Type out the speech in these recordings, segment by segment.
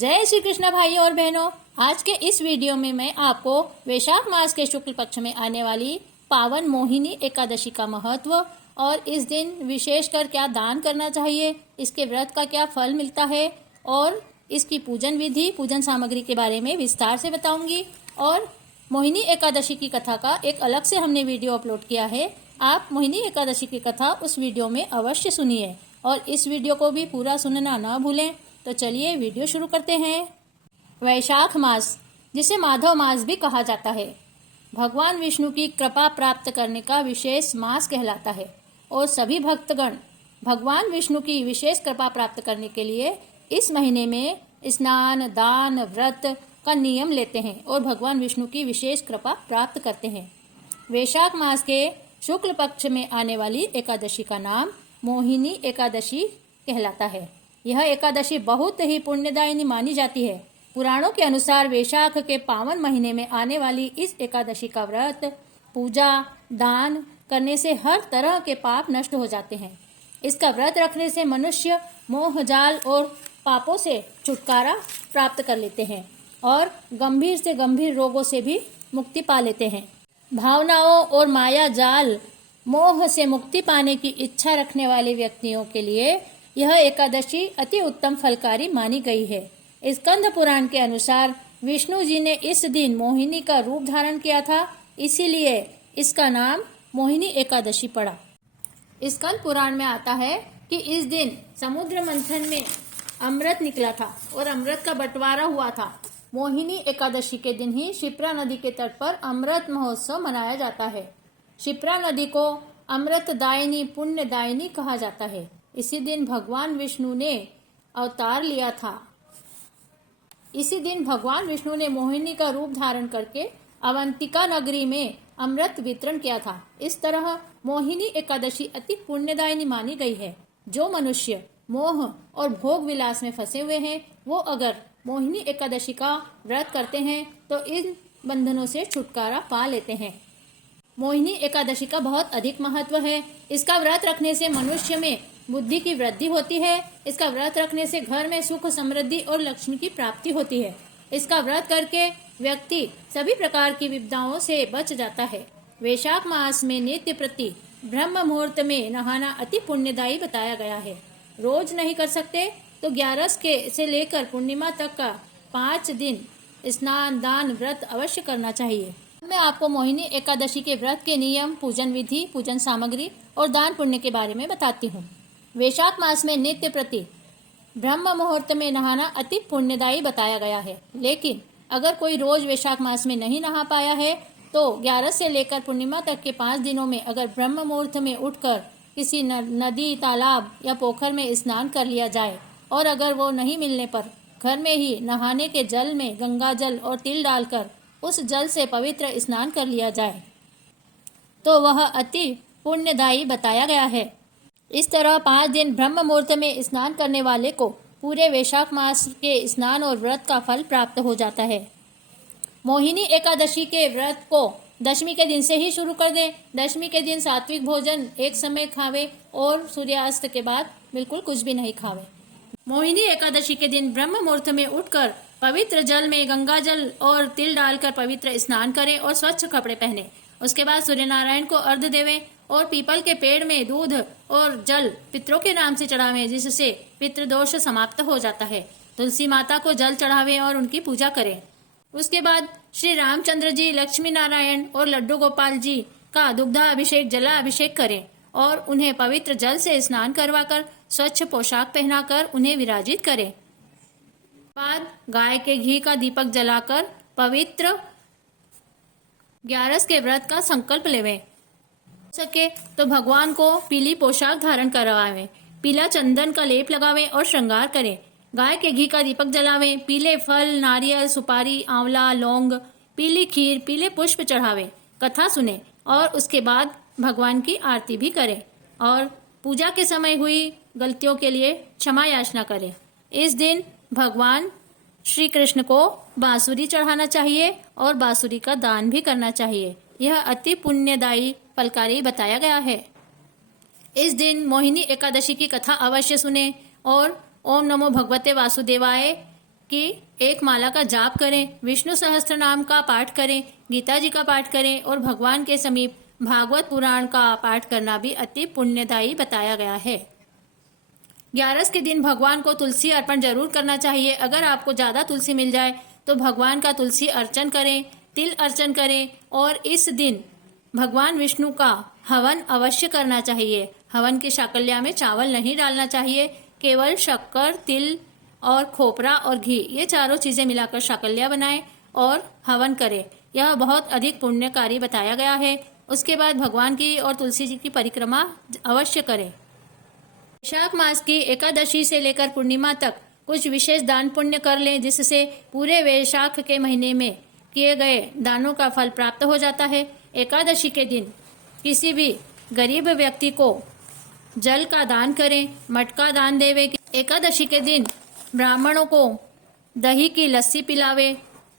जय श्री कृष्ण भाइयों और बहनों। आज के इस वीडियो में मैं आपको वैशाख मास के शुक्ल पक्ष में आने वाली पावन मोहिनी एकादशी का महत्व और इस दिन विशेषकर क्या दान करना चाहिए, इसके व्रत का क्या फल मिलता है और इसकी पूजन विधि, पूजन सामग्री के बारे में विस्तार से बताऊंगी। और मोहिनी एकादशी की कथा का एक अलग से हमने वीडियो अपलोड किया है। आप मोहिनी एकादशी की कथा उस वीडियो में अवश्य सुनिए और इस वीडियो को भी पूरा सुनना ना भूलें। तो चलिए वीडियो शुरू करते हैं। वैशाख मास, जिसे माधव मास भी कहा जाता है, भगवान विष्णु की कृपा प्राप्त करने का विशेष मास कहलाता है और सभी भक्तगण भगवान विष्णु की विशेष कृपा प्राप्त करने के लिए इस महीने में स्नान, दान, व्रत का नियम लेते हैं और भगवान विष्णु की विशेष कृपा प्राप्त करते हैं। वैशाख मास के शुक्ल पक्ष में आने वाली एकादशी का नाम मोहिनी एकादशी कहलाता है। यह एकादशी बहुत ही पुण्यदायिनी मानी जाती है। पुराणों के अनुसार वैशाख के पावन महीने में आने वाली इस एकादशी का व्रत, पूजा, दान करने से हर तरह के पाप नष्ट हो जाते हैं। इसका व्रत रखने से मनुष्य मोह जाल और पापों से छुटकारा प्राप्त कर लेते हैं और गंभीर से गंभीर रोगों से भी मुक्ति पा लेते हैं। भावनाओं और माया जाल, मोह से मुक्ति पाने की इच्छा रखने वाले व्यक्तियों के लिए यह एकादशी अति उत्तम फलकारी मानी गई है। स्कंद पुराण के अनुसार विष्णु जी ने इस दिन मोहिनी का रूप धारण किया था, इसीलिए इसका नाम मोहिनी एकादशी पड़ा। स्कंद पुराण में आता है कि इस दिन समुद्र मंथन में अमृत निकला था और अमृत का बंटवारा हुआ था। मोहिनी एकादशी के दिन ही शिप्रा नदी के तट पर अमृत महोत्सव मनाया जाता है। शिप्रा नदी को अमृतदायिनी, पुण्यदायिनी कहा जाता है। इसी दिन भगवान विष्णु ने अवतार लिया था। इसी दिन भगवान विष्णु ने मोहिनी का रूप धारण करके अवंतिका नगरी में अमृत वितरण किया था। इस तरह मोहिनी एकादशी अति पुण्यदायिनी मानी गई है। जो मनुष्य मोह और भोग विलास में फंसे हुए हैं, वो अगर मोहिनी एकादशी का व्रत करते हैं तो इन बंधनों से छुटकारा पा लेते हैं। मोहिनी एकादशी का बहुत अधिक महत्व है। इसका व्रत रखने से मनुष्य में बुद्धि की वृद्धि होती है। इसका व्रत रखने से घर में सुख, समृद्धि और लक्ष्मी की प्राप्ति होती है। इसका व्रत करके व्यक्ति सभी प्रकार की विपदाओं से बच जाता है। वैशाख मास में नित्य प्रति ब्रह्म मुहूर्त में नहाना अति पुण्यदायी बताया गया है। रोज नहीं कर सकते तो 11 से लेकर पूर्णिमा तक का 5 दिन स्नान, दान, व्रत अवश्य करना चाहिए। मैं आपको मोहिनी एकादशी के व्रत के नियम, पूजन विधि, पूजन सामग्री और दान पुण्य के बारे में बताती हूँ। वैशाख मास में नित्य प्रति ब्रह्म मुहूर्त में नहाना अति पुण्यदायी बताया गया है, लेकिन अगर कोई रोज वैशाख मास में नहीं नहा पाया है तो 11 से लेकर पूर्णिमा तक के 5 दिनों में अगर ब्रह्म मुहूर्त में उठकर किसी नदी, तालाब या पोखर में स्नान कर लिया जाए और अगर वो नहीं मिलने पर घर में ही नहाने के जल में गंगा जल और तिल डालकर उस जल से पवित्र स्नान कर लिया जाए तो वह अति पुण्यदायी बताया गया है। इस तरह 5 दिन ब्रह्म मुहूर्त में स्नान करने वाले को पूरे वैशाख मास के स्नान और व्रत का फल प्राप्त हो जाता है। मोहिनी एकादशी के व्रत को दशमी के दिन से ही शुरू कर दें। दशमी के दिन सात्विक भोजन एक समय खावे और सूर्यास्त के बाद बिल्कुल कुछ भी नहीं खावे। मोहिनी एकादशी के दिन ब्रह्म मुहूर्त में उठकर पवित्र जल में गंगा जल और तिल डालकर पवित्र स्नान करें और स्वच्छ कपड़े पहने। उसके बाद सूर्य नारायण को अर्घ्य देवें और पीपल के पेड़ में दूध और जल पितरों के नाम से चढ़ावें, जिससे पितृदोष समाप्त हो जाता है। तुलसी माता को जल चढ़ावें और उनकी पूजा करें। उसके बाद श्री रामचंद्र जी, लक्ष्मी नारायण और लड्डू गोपाल जी का दुग्धाभिषेक, जलाभिषेक करें और उन्हें पवित्र जल से स्नान करवाकर स्वच्छ पोशाक पहनाकर उन्हें विराजित करें। बाद गाय के घी का दीपक जलाकर पवित्र 11 के व्रत का संकल्प लेवें। सके तो भगवान को पीली पोशाक धारण करवावें, पीला चंदन का लेप लगावें और श्रृंगार करें। गाय के घी का दीपक जलावें, पीले फल, नारियल, सुपारी, आंवला, लौंग, पीली खीर, पीले पुष्प चढ़ावें, कथा सुने और उसके बाद भगवान की आरती भी करें और पूजा के समय हुई गलतियों के लिए क्षमा याचना करें। इस दिन भगवान श्री कृष्ण को बांसुरी चढ़ाना चाहिए और बांसुरी का दान भी करना चाहिए। यह अति पुण्यदायी फलकारी बताया गया है। इस दिन मोहिनी एकादशी की कथा अवश्य सुने और ओम नमो भगवते वासुदेवाय कि एक माला का जाप करें, विष्णु सहस्त्र नाम का पाठ करें, गीता जी का पाठ करें और भगवान के समीप भागवत पुराण का पाठ करना भी अति पुण्यदायी बताया गया है। 11 के दिन भगवान को तुलसी अर्पण जरूर करना चाहिए। अगर आपको ज्यादा तुलसी मिल जाए तो भगवान का तुलसी अर्चन करें, तिल अर्चन करें और इस दिन भगवान विष्णु का हवन अवश्य करना चाहिए। हवन की शाकल्या में चावल नहीं डालना चाहिए, केवल शक्कर, तिल और खोपरा और घी, ये चारों चीजें मिलाकर शाकल्या बनाएं और हवन करें। यह बहुत अधिक पुण्यकारी बताया गया है। उसके बाद भगवान की और तुलसी जी की परिक्रमा अवश्य करें। वैशाख मास की एकादशी से लेकर पूर्णिमा तक कुछ विशेष दान पुण्य कर लें, जिससे पूरे वैशाख के महीने में किए गए दानों का फल प्राप्त हो जाता है। एकादशी के दिन किसी भी गरीब व्यक्ति को जल का दान करें, मटका दान देवे। एकादशी के दिन ब्राह्मणों को दही की लस्सी पिलावे,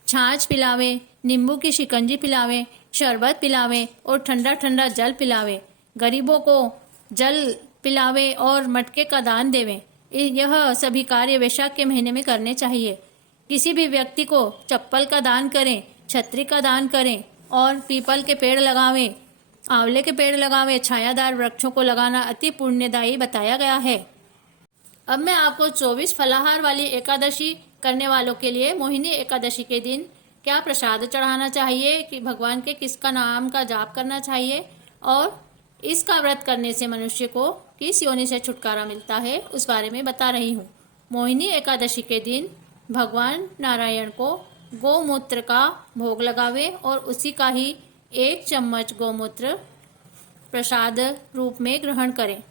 छाछ पिलावे, नींबू की शिकंजी पिलावे, शरबत पिलावे और ठंडा ठंडा जल पिलावे। गरीबों को जल पिलावे और मटके का दान देवें। यह सभी कार्य वैशाख के महीने में करने चाहिए। किसी भी व्यक्ति को चप्पल का दान करें, छतरी का दान करें और पीपल के पेड़ लगावें, आंवले के पेड़ लगावें। छायादार वृक्षों को लगाना अति पुण्यदायी बताया गया है। अब मैं आपको 24 फलाहार वाली एकादशी करने वालों के लिए मोहिनी एकादशी के दिन क्या प्रसाद चढ़ाना चाहिए, कि भगवान के किसका नाम का जाप करना चाहिए और इसका व्रत करने से मनुष्य को किस योनि से छुटकारा मिलता है, उस बारे में बता रही हूँ। मोहिनी एकादशी के दिन भगवान नारायण को गोमूत्र का भोग लगावे और उसी का ही 1 चम्मच गोमूत्र प्रसाद रूप में ग्रहण करें।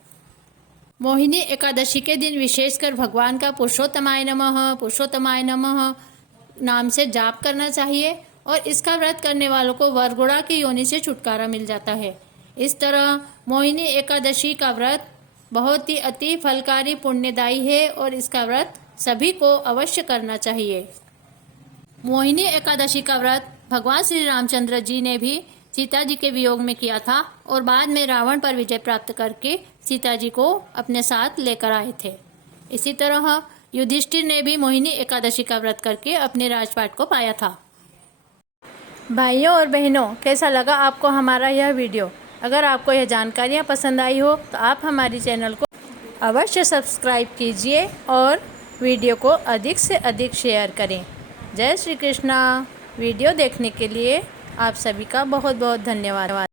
मोहिनी एकादशी के दिन विशेषकर भगवान का पुरुषोत्तमाय नमः नाम से जाप करना चाहिए और इसका व्रत करने वालों को वरगुड़ा की योनि से छुटकारा मिल जाता है। इस तरह मोहिनी एकादशी का व्रत बहुत ही अति फलकारी पुण्यदायी है और इसका व्रत सभी को अवश्य करना चाहिए। मोहिनी एकादशी का व्रत भगवान श्री रामचंद्र जी ने भी सीता जी के वियोग में किया था और बाद में रावण पर विजय प्राप्त करके सीता जी को अपने साथ लेकर आए थे। इसी तरह युधिष्ठिर ने भी मोहिनी एकादशी का व्रत करके अपने राजपाट को पाया था। भाइयों और बहनों, कैसा लगा आपको हमारा यह वीडियो? अगर आपको यह जानकारियाँ पसंद आई हो तो आप हमारी चैनल को अवश्य सब्सक्राइब कीजिए और वीडियो को अधिक से अधिक शेयर करें। जय श्री कृष्णा। वीडियो देखने के लिए आप सभी का बहुत बहुत धन्यवाद।